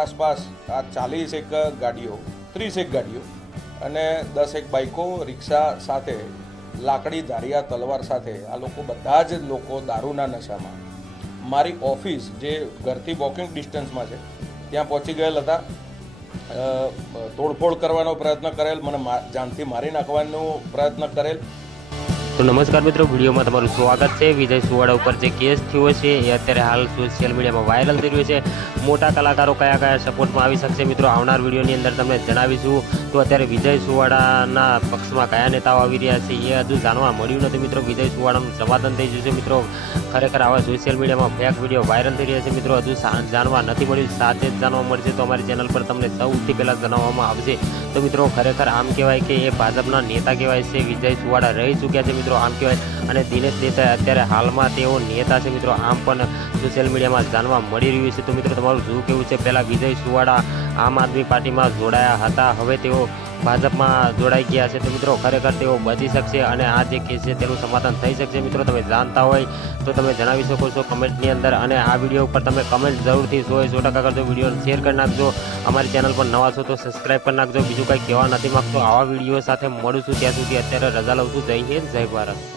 આસપાસ આ ચાલીસ એક ગાડીઓ, ત્રીસ એક ગાડીઓ અને દસ એક બાઇકો રિક્ષા સાથે, લાકડી, ધારિયા, તલવાર સાથે આ લોકો બધા જ લોકો દારૂના નશામાં. મારી ઓફિસ જે ઘરથી વોકિંગ ડિસ્ટન્સમાં છે, ત્યાં પહોંચી ગયેલ હતા. તોડફોડ કરવાનો પ્રયત્ન કરેલ, મને જાનથી મારી નાખવાનો પ્રયત્ન કરેલ. તો નમસ્કાર મિત્રો, વિડીયોમાં તમારું સ્વાગત છે. વિજય સુવાડા ઉપર જે કેસ થયો છે, એ અત્યારે હાલ સોશિયલ મીડિયામાં વાયરલ થઈ રહ્યો છે. મોટા કલાકારો કયા કયા સપોર્ટમાં આવી શકશે મિત્રો, આવનાર વિડીયોની અંદર તમને જણાવીશું. તો અત્યારે વિજય સુવાડાના પક્ષમાં કયા નેતાઓ આવી રહ્યા છે, એ હજુ જાણવા મળ્યું નથી મિત્રો. વિજય સુવાડાનું સમાધાન થઈ ગયું મિત્રો. ખરેખર આવા સોશિયલ મીડિયામાં ફેક વીડિયો વાયરલ થઈ રહ્યા છે મિત્રો. હજુ જાણવા નથી મળ્યું. સાથે જ જાણવા મળશે તો અમારી ચેનલ પર તમને સૌથી પહેલાં જણાવવામાં આવશે. તો મિત્રો, ખરેખર આમ કહેવાય કે એ ભાજપના નેતા કહેવાય છે. વિજય સુવાડા રહી ચૂક્યા છે આમ કહેવાય. અને દિનેશ દેસાઈ અત્યારે હાલમાં તેઓ નેતા છે મિત્રો. આમ પણ સોશિયલ મીડિયામાં જાણવા મળી રહ્યું છે. તો મિત્રો, તમારું શું કેવું છે? પહેલાં વિજય સુવાડા આમ આદમી પાર્ટીમાં જોડાયા હતા. હવે તેઓ ભાજપમાં જોડાઈ ગયા છે. તો મિત્રો, ખરેખર તેઓ બચી શકશે અને આ જે કેસ છે તેનું સમાધાન થઈ શકશે. મિત્રો, તમે જાણતા હોય તો તમે જણાવી શકો છો કમેન્ટની અંદર. અને આ વીડિયો ઉપર તમે કમેન્ટ જરૂરથી સો સો ટકા કરજો. વિડીયોને શેર કરી નાખજો. અમારી ચેનલ પર નવા છો તો સબસ્ક્રાઈબ કરી નાખજો. બીજું કંઈ કહેવા નથી માગતો. આવા વીડિયો સાથે મળું છું ત્યાં સુધી. અત્યારે રજા લઉં છું. જય હિન્દ, જય ભારત.